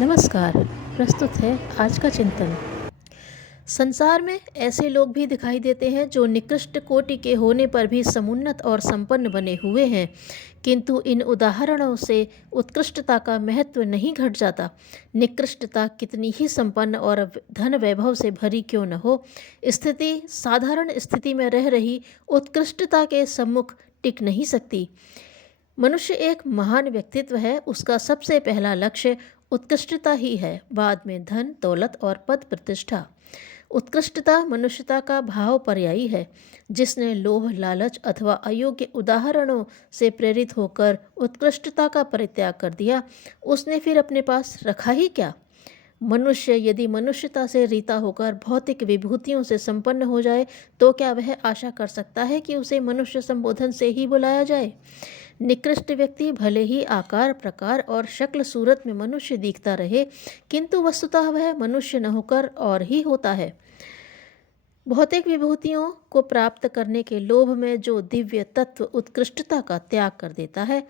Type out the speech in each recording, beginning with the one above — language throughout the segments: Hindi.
नमस्कार। प्रस्तुत है आज का चिंतन। संसार में ऐसे लोग भी दिखाई देते हैं जो निकृष्ट कोटि के होने पर भी समुन्नत और संपन्न बने हुए हैं, किंतु इन उदाहरणों से उत्कृष्टता का महत्व नहीं घट जाता। निकृष्टता कितनी ही संपन्न और धन वैभव से भरी क्यों न हो, स्थिति साधारण स्थिति में रह रही उत्कृष्टता के सम्मुख टिक नहीं सकती। मनुष्य एक महान व्यक्तित्व है, उसका सबसे पहला लक्ष्य उत्कृष्टता ही है, बाद में धन दौलत और पद प्रतिष्ठा। उत्कृष्टता मनुष्यता का भाव पर्यायी है। जिसने लोभ लालच अथवा अयोग्य उदाहरणों से प्रेरित होकर उत्कृष्टता का परित्याग कर दिया, उसने फिर अपने पास रखा ही क्या। मनुष्य यदि मनुष्यता से रीता होकर भौतिक विभूतियों से संपन्न हो जाए तो क्या वह आशा कर सकता है कि उसे मनुष्य संबोधन से ही बुलाया जाए। निकृष्ट व्यक्ति भले ही आकार प्रकार और शक्ल सूरत में मनुष्य दिखता रहे, किंतु वस्तुतः वह मनुष्य न होकर और ही होता है। भौतिक विभूतियों को प्राप्त करने के लोभ में जो दिव्य तत्व उत्कृष्टता का त्याग कर देता है,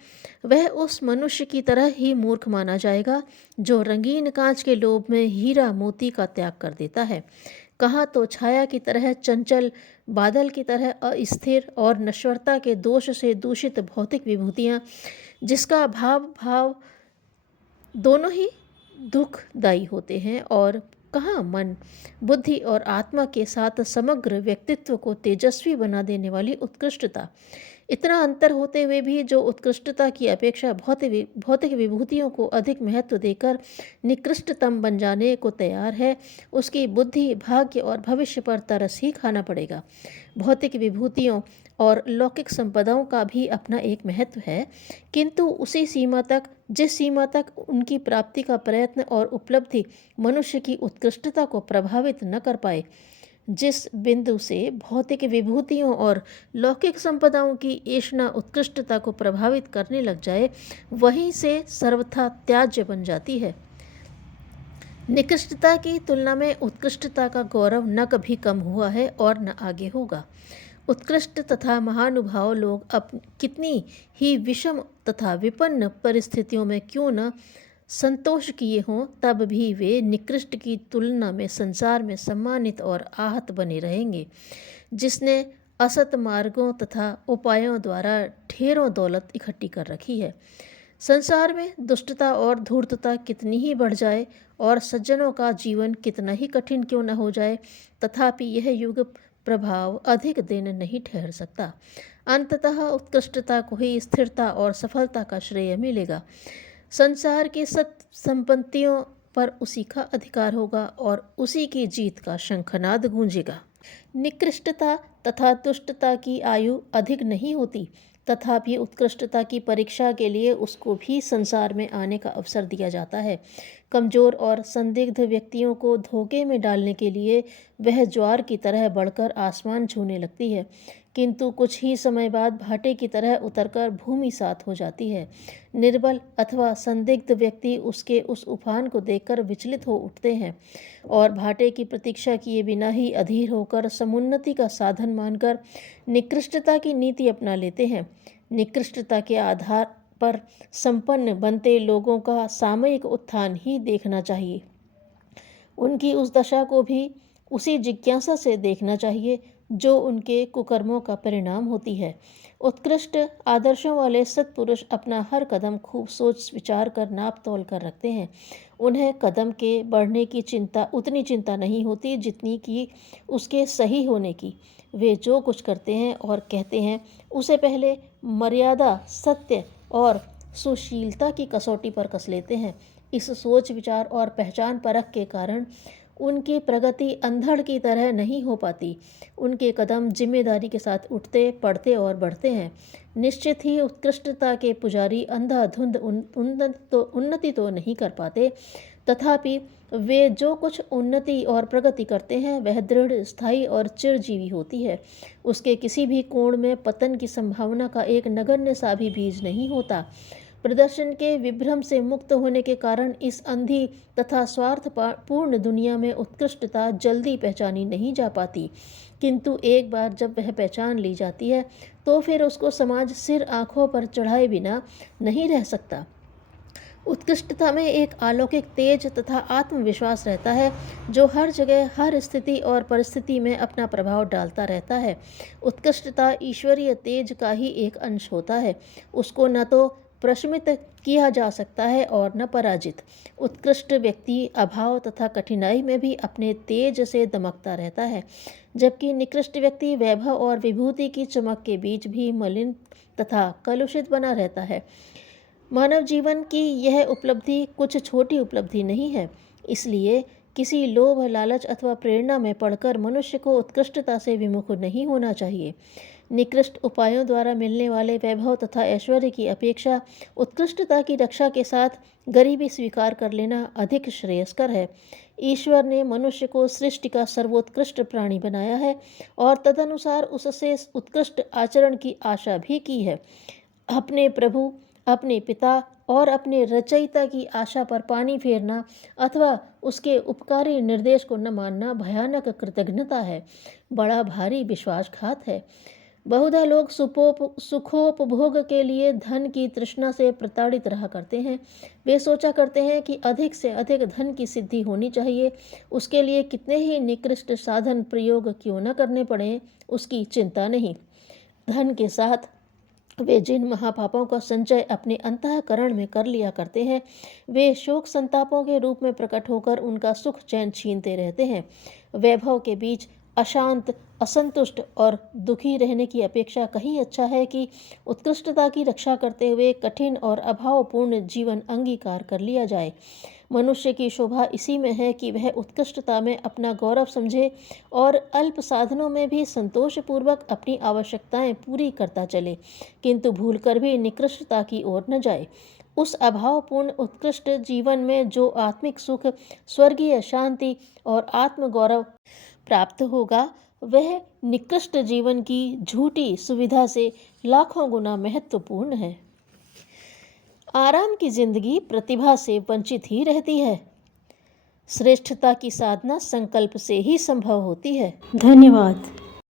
वह उस मनुष्य की तरह ही मूर्ख माना जाएगा जो रंगीन कांच के लोभ में हीरा मोती का त्याग कर देता है। कहाँ तो छाया की तरह चंचल, बादल की तरह अस्थिर और नश्वरता के दोष से दूषित भौतिक विभूतियाँ, जिसका भाव भाव दोनों ही दुखदायी होते हैं, और कहाँ मन बुद्धि और आत्मा के साथ समग्र व्यक्तित्व को तेजस्वी बना देने वाली उत्कृष्टता। इतना अंतर होते हुए भी जो उत्कृष्टता की अपेक्षा भौतिक विभूतियों को अधिक महत्व देकर निकृष्टतम बन जाने को तैयार है, उसकी बुद्धि भाग्य और भविष्य पर तरस ही खाना पड़ेगा। भौतिक विभूतियों और लौकिक संपदाओं का भी अपना एक महत्व है, किंतु उसी सीमा तक जिस सीमा तक उनकी प्राप्ति का प्रयत्न और उपलब्धि मनुष्य की उत्कृष्टता को प्रभावित न कर पाए। जिस बिंदु से भौतिक विभूतियों और लौकिक संपदाओं की ऐष्णा उत्कृष्टता को प्रभावित करने लग जाए, वहीं से सर्वथा त्याज्य बन जाती है। निकृष्टता की तुलना में उत्कृष्टता का गौरव न कभी कम हुआ है और न आगे होगा। उत्कृष्ट तथा महानुभाव लोग अब कितनी ही विषम तथा विपन्न परिस्थितियों में क्यों न संतोष किए हों, तब भी वे निकृष्ट की तुलना में संसार में सम्मानित और आहत बने रहेंगे। जिसने असत मार्गों तथा उपायों द्वारा ढेरों दौलत इकट्ठी कर रखी है, संसार में दुष्टता और धूर्तता कितनी ही बढ़ जाए और सज्जनों का जीवन कितना ही कठिन क्यों न हो जाए, तथापि यह युग प्रभाव अधिक दिन नहीं ठहर सकता। अंततः उत्कृष्टता को ही स्थिरता और सफलता का श्रेय मिलेगा। संसार की सब संपत्तियों पर उसी का अधिकार होगा और उसी की जीत का शंखनाद गूंजेगा। निकृष्टता तथा दुष्टता की आयु अधिक नहीं होती, तथापि उत्कृष्टता की परीक्षा के लिए उसको भी संसार में आने का अवसर दिया जाता है। कमजोर और संदिग्ध व्यक्तियों को धोखे में डालने के लिए वह ज्वार की तरह बढ़कर आसमान छूने लगती है, किंतु कुछ ही समय बाद भाटे की तरह उतरकर भूमि सात हो जाती है। निर्बल अथवा संदिग्ध व्यक्ति उसके उस उफान को देखकर विचलित हो उठते हैं और भाटे की प्रतीक्षा किए बिना ही अधीर होकर समुन्नति का साधन मानकर निकृष्टता की नीति अपना लेते हैं। निकृष्टता के आधार पर संपन्न बनते लोगों का सामयिक उत्थान ही देखना चाहिए। उनकी उस दशा को भी उसी जिज्ञासा से देखना चाहिए जो उनके कुकर्मों का परिणाम होती है। उत्कृष्ट आदर्शों वाले सत्पुरुष अपना हर कदम खूब सोच विचार कर नाप तोल कर रखते हैं। उन्हें कदम के बढ़ने की उतनी चिंता नहीं होती जितनी कि उसके सही होने की। वे जो कुछ करते हैं और कहते हैं, उसे पहले मर्यादा, सत्य और सुशीलता की कसौटी पर कस लेते हैं। इस सोच विचार और पहचान परख के कारण उनकी प्रगति अंधड़ की तरह नहीं हो पाती। उनके कदम जिम्मेदारी के साथ उठते पड़ते और बढ़ते हैं। निश्चित ही उत्कृष्टता के पुजारी अंधाधुंध उन्नति तो नहीं कर पाते, तथापि वे जो कुछ उन्नति और प्रगति करते हैं वह दृढ़, स्थायी और चिरजीवी होती है। उसके किसी भी कोण में पतन की संभावना का एक नगण्य सा भी बीज नहीं होता। प्रदर्शन के विभ्रम से मुक्त होने के कारण इस अंधी तथा स्वार्थपूर्ण दुनिया में उत्कृष्टता जल्दी पहचानी नहीं जा पाती, किंतु एक बार जब वह पहचान ली जाती है तो फिर उसको समाज सिर आंखों पर चढ़ाए बिना नहीं रह सकता। उत्कृष्टता में एक अलौकिक तेज तथा आत्मविश्वास रहता है जो हर जगह हर स्थिति और परिस्थिति में अपना प्रभाव डालता रहता है। उत्कृष्टता ईश्वरीय तेज का ही एक अंश होता है। उसको न तो प्रशमित किया जा सकता है और न पराजित। उत्कृष्ट व्यक्ति अभाव तथा कठिनाई में भी अपने तेज से दमकता रहता है, जबकि निकृष्ट व्यक्ति वैभव और विभूति की चमक के बीच भी मलिन तथा कलुषित बना रहता है। मानव जीवन की यह उपलब्धि कुछ छोटी उपलब्धि नहीं है। इसलिए किसी लोभ, लालच अथवा प्रेरणा में पड़कर मनुष्य को उत्कृष्टता से विमुख नहीं होना चाहिए। निकृष्ट उपायों द्वारा मिलने वाले वैभव तथा ऐश्वर्य की अपेक्षा उत्कृष्टता की रक्षा के साथ गरीबी स्वीकार कर लेना अधिक श्रेयस्कर है। ईश्वर ने मनुष्य को सृष्टि का सर्वोत्कृष्ट प्राणी बनाया है और तदनुसार उससे उत्कृष्ट आचरण की आशा भी की है। अपने प्रभु, अपने पिता और अपने रचयिता की आशा पर पानी फेरना अथवा उसके उपकारी निर्देश को न मानना भयानक कृतघ्नता है, बड़ा भारी विश्वासघात है। बहुधा लोग सुखोपभोग के लिए धन की तृष्णा से प्रताड़ित रहा करते हैं। वे सोचा करते हैं कि अधिक से अधिक धन की सिद्धि होनी चाहिए, उसके लिए कितने ही निकृष्ट साधन प्रयोग क्यों न करने पड़े, उसकी चिंता नहीं। धन के साथ वे जिन महापापों का संचय अपने अंतःकरण में कर लिया करते हैं, वे शोक संतापों के रूप में प्रकट होकर उनका सुख चैन छीनते रहते हैं। वैभव के बीच अशांत, असंतुष्ट और दुखी रहने की अपेक्षा कहीं अच्छा है कि उत्कृष्टता की रक्षा करते हुए कठिन और अभावपूर्ण जीवन अंगीकार कर लिया जाए। मनुष्य की शोभा इसी में है कि वह उत्कृष्टता में अपना गौरव समझे और अल्प साधनों में भी संतोषपूर्वक अपनी आवश्यकताएं पूरी करता चले, किंतु भूलकर भी निकृष्टता की ओर न जाए। उस अभावपूर्ण उत्कृष्ट जीवन में जो आत्मिक सुख, स्वर्गीय शांति और आत्मगौरव प्राप्त होगा, वह निकृष्ट जीवन की झूठी सुविधा से लाखों गुना महत्वपूर्ण है। आराम की जिंदगी प्रतिभा से वंचित ही रहती है। श्रेष्ठता की साधना संकल्प से ही संभव होती है। धन्यवाद।